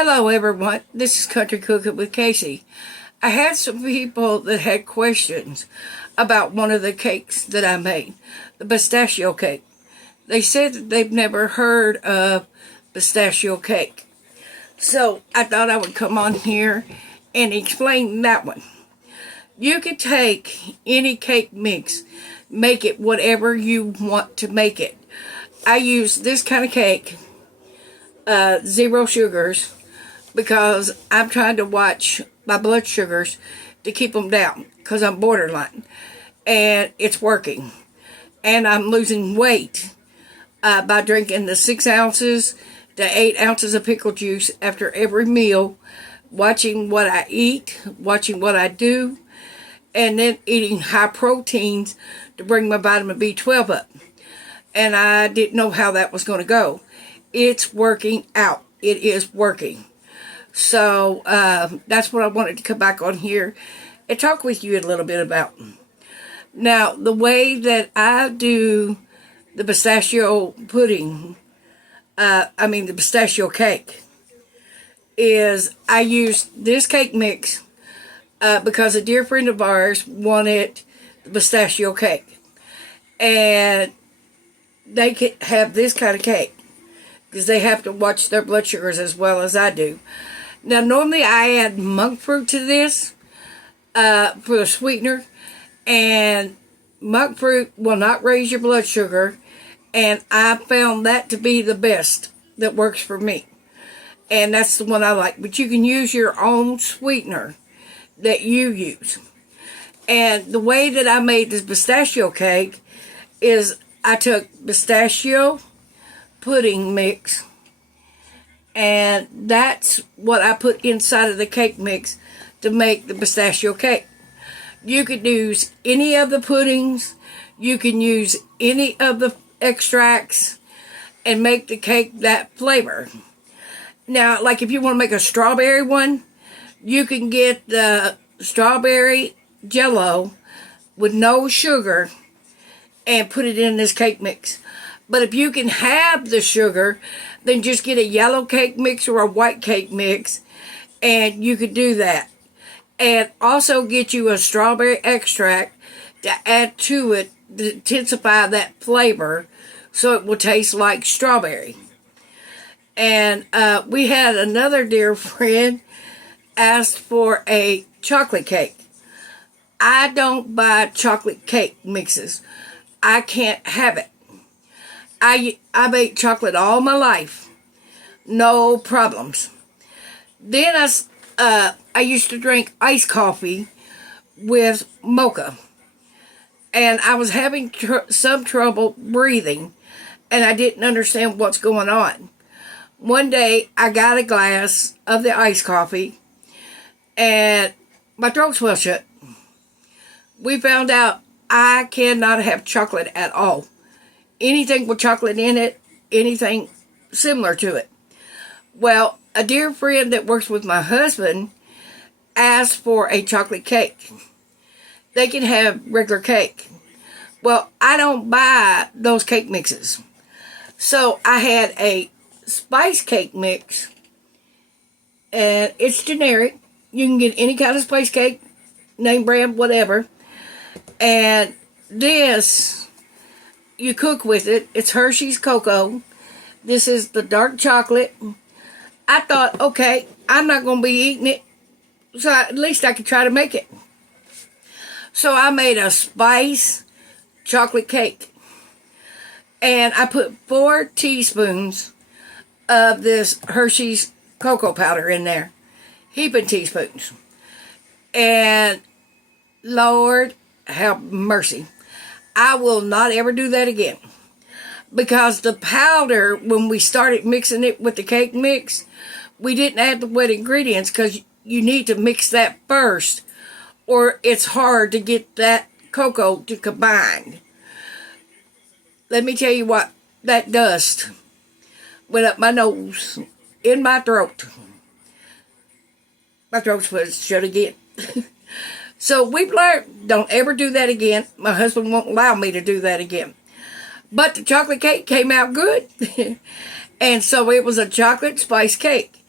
Hello everyone, this is Country Cooking with Casey. I had some people that had questions about one of the cakes that I made, the pistachio cake. They said that they've never heard of pistachio cake. So I thought I would come on here and explain that one. You could take any cake mix, make it whatever you want to make it. I use this kind of cake, 0 sugars, because I'm trying to watch my blood sugars to keep them down because I'm borderline, and it's working. And I'm losing weight by drinking the 6 ounces to 8 ounces of pickle juice after every meal, watching what I eat, watching what I do, and then eating high proteins to bring my vitamin B12 up. And I didn't know how that was going to go. It's working out. It is working. So that's what I wanted to come back on here and talk with you a little bit about. Now, the way that I do the pistachio pudding, the pistachio cake, is I use this cake mix because a dear friend of ours wanted the pistachio cake. And they can have this kind of cake because they have to watch their blood sugars as well as I do. Now, normally I add monk fruit to this for the sweetener, and monk fruit will not raise your blood sugar, and I found that to be the best that works for me, and that's the one I like. But you can use your own sweetener that you use. And the way that I made this pistachio cake is I took pistachio pudding mix, and that's what I put inside of the cake mix to make the pistachio cake. You could use any of the puddings, you can use any of the extracts, and make the cake that flavor. Now, like if you want to make a strawberry one, you can get the strawberry jello with no sugar and put it in this cake mix. But if you can have the sugar, then just get a yellow cake mix or a white cake mix, and you could do that. And also get you a strawberry extract to add to it to intensify that flavor so it will taste like strawberry. And we had another dear friend asked for a chocolate cake. I don't buy chocolate cake mixes. I can't have it. I make chocolate all my life, no problems. Then I used to drink iced coffee with mocha, and I was having some trouble breathing, and I didn't understand what's going on. One day I got a glass of the iced coffee, and my throat swelled shut. We found out I cannot have chocolate at all. Anything with chocolate in it, anything similar to it. Well, a dear friend that works with my husband asked for a chocolate cake. They can have regular cake. Well, I don't buy those cake mixes. So I had a spice cake mix, and it's generic. You can get any kind of spice cake, name brand, whatever. And this, you cook with it. It's Hershey's Cocoa. This is the dark chocolate. I thought, okay, I'm not going to be eating it, so at least I could try to make it. So I made a spice chocolate cake. And I put 4 teaspoons of this Hershey's cocoa powder in there. Heaping teaspoons. And Lord have mercy, I will not ever do that again. Because the powder, when we started mixing it with the cake mix, we didn't add the wet ingredients because you need to mix that first, or it's hard to get that cocoa to combine. Let me tell you what, that dust went up my nose, in my throat. My throat was shut again. So we've learned, don't ever do that again. My husband won't allow me to do that again. But the chocolate cake came out good. And so it was a chocolate spice cake.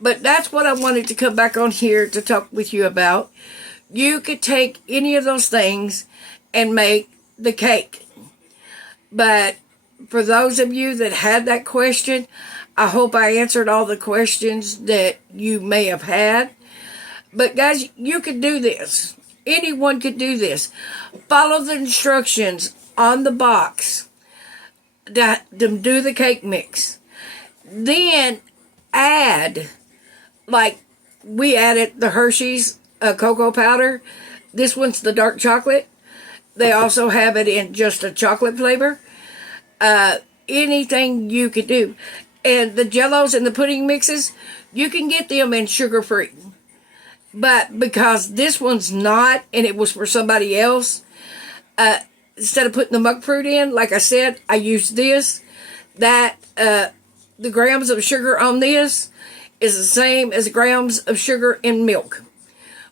But that's what I wanted to come back on here to talk with you about. You could take any of those things and make the cake. But for those of you that had that question, I hope I answered all the questions that you may have had. But guys, you could do this. Anyone could do this. Follow the instructions on the box to do the cake mix. Then add, like we added the Hershey's cocoa powder. This one's the dark chocolate. They also have it in just a chocolate flavor. Anything you could do. And the jellos and the pudding mixes, you can get them in sugar-free. But because this one's not, and it was for somebody else, instead of putting the monk fruit in, like I said, I used this. The grams of sugar on this is the same as grams of sugar in milk,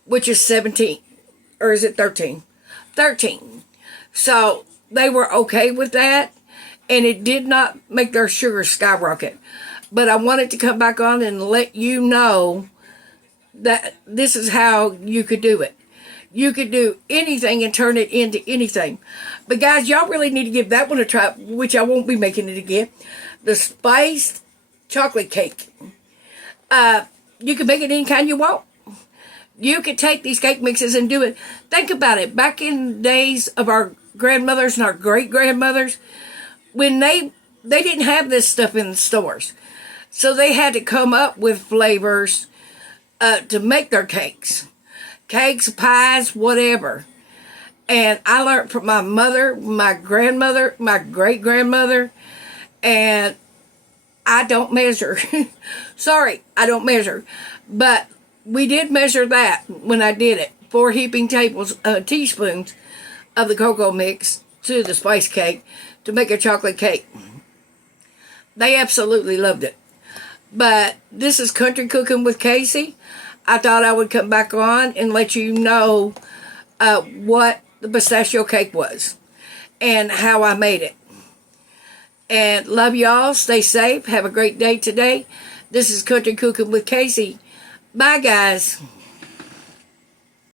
which is 17. Or is it 13? 13. So they were okay with that, and it did not make their sugar skyrocket. But I wanted to come back on and let you know that this is how you could do it. You could do anything and turn it into anything. But guys, y'all really need to give that one a try, which I won't be making it again. The spiced chocolate cake. You can make it any kind you want. You could take these cake mixes and do it. Think about it. Back in the days of our grandmothers and our great-grandmothers, when they didn't have this stuff in the stores. So they had to come up with flavors to make their cakes. Cakes, pies, whatever. And I learned from my mother, my grandmother, my great-grandmother, and I don't measure. Sorry, I don't measure. But we did measure that when I did it. 4 heaping teaspoons of the cocoa mix to the spice cake to make a chocolate cake. They absolutely loved it. But this is Country Cooking with Casey. I thought I would come back on and let you know what the pistachio cake was and how I made it. And love y'all. Stay safe. Have a great day today. This is Country Cooking with Casey. Bye, guys.